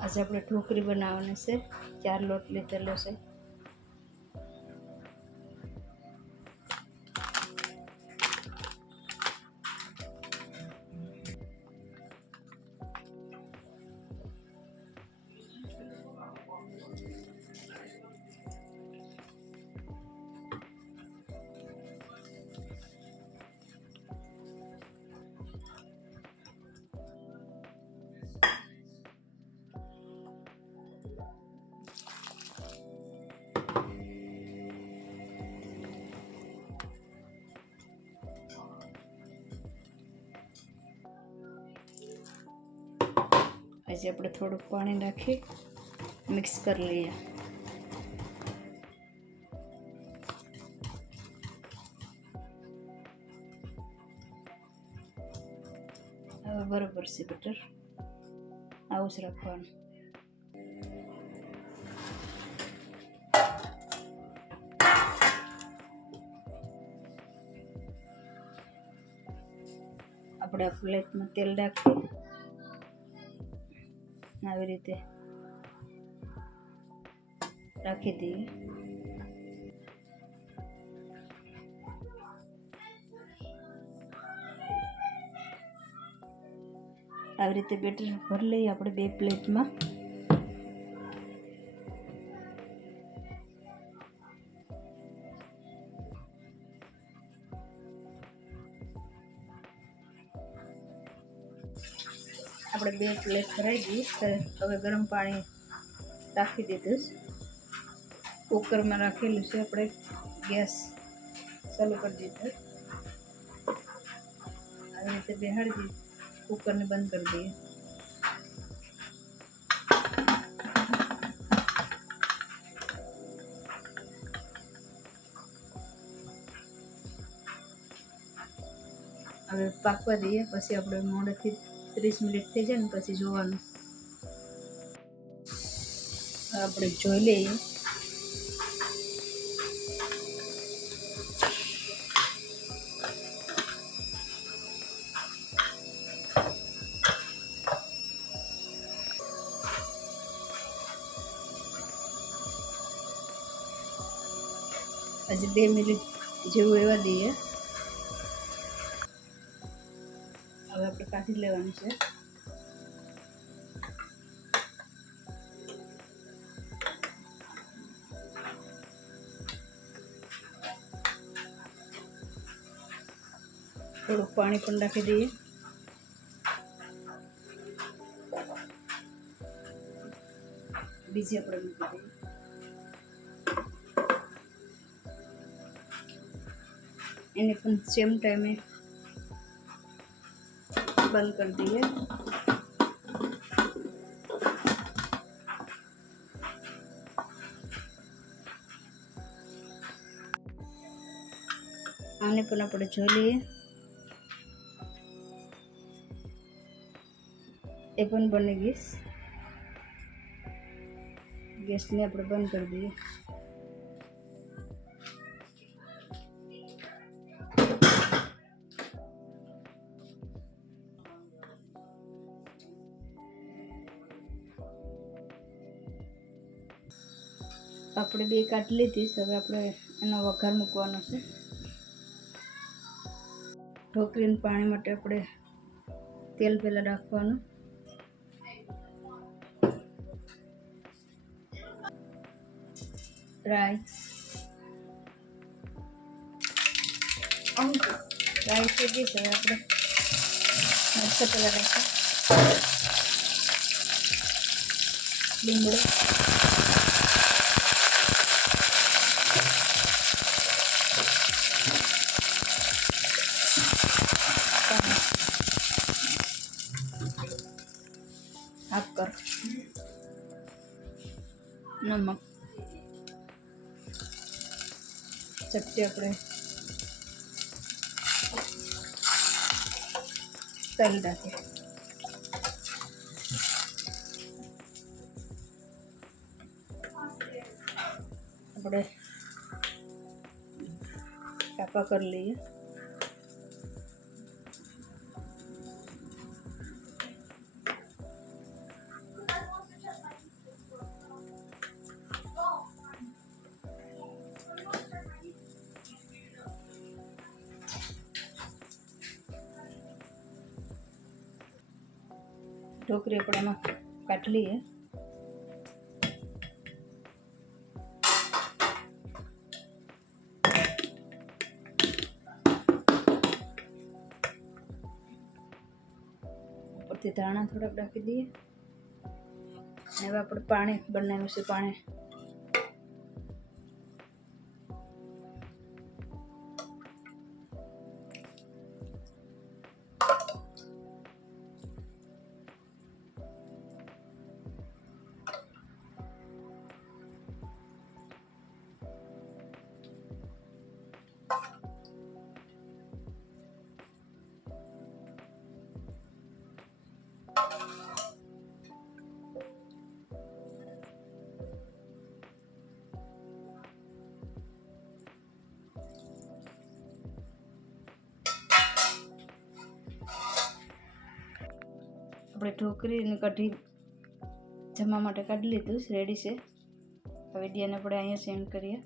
આજે આપણે ઢોકરી બનાવવાની છે ચાર લોટ લીધેલો છે આજે આપણે થોડુંક પાણી નાખી મિક્સ કરી લઈએ હવે બરોબર છે બટર આવું જ રાખવાનું આપણે આ પ્લેટમાં તેલ નાખી આવી રીતે રાખી દઈએ. આવી રીતે બેટર ભરી લઈએ આપણે બે પ્લેટમાં. આપણે બે પ્લેટ ભરાઈ ગઈ હવે ગરમ પાણી રાખી દીધું કુકરમાં રાખેલું છે આપણે ગેસ ચાલુ કરી દીધું. આવી રીતે બેહાડી દીધું. કુકરને બંધ કરી દઈએ. હવે પાકવા દઈએ. પછી આપણે મોડેથી ત્રીસ મિનિટ થઈ જાય ને પછી જોવાનું આપણે જોઈ લઈએ હજી બે મિનિટ જેવું એવા દઈએ હવે આપણે કાઢી લેવાનું છે. થોડુંક પાણી પણ નાખી દઈએ. બીજી આપણે મૂકી દઈએ. એને પણ સેમ ટાઈમે बंद कर दी है ఆమె పునప్పుడు జోలి ఎప్పుడు गैस गैस ने अपने बंद कर दिए। આપણે બે કાઢી લીધી હવે આપણે એનો વઘાર મૂકવાનો છે. ઢોકરીને પાણી માટે આપણે તેલ પહેલાં રાખવાનું રાઈ રાઈ થઈ ગઈ છે. આપણે મરચાં પહેલાં રાખીએ લીમડો નમક ચપટી આપણે તલ રાખીએ આપણે કાપા કરી લઈએ ઢોકરી આપણે એમાં કાઢી લઈએ ઉપરથી ધાણા થોડાક નાખી દઈએ અને હવે આપણે પાણી બનાવ્યું છે પાણી આપણે ઢોકરી અને કઢી જમવા માટે કાઢી લીધું રેડી છે. હવે વિડીયોને આપણે અહીંયા સેન્ડ કરીએ.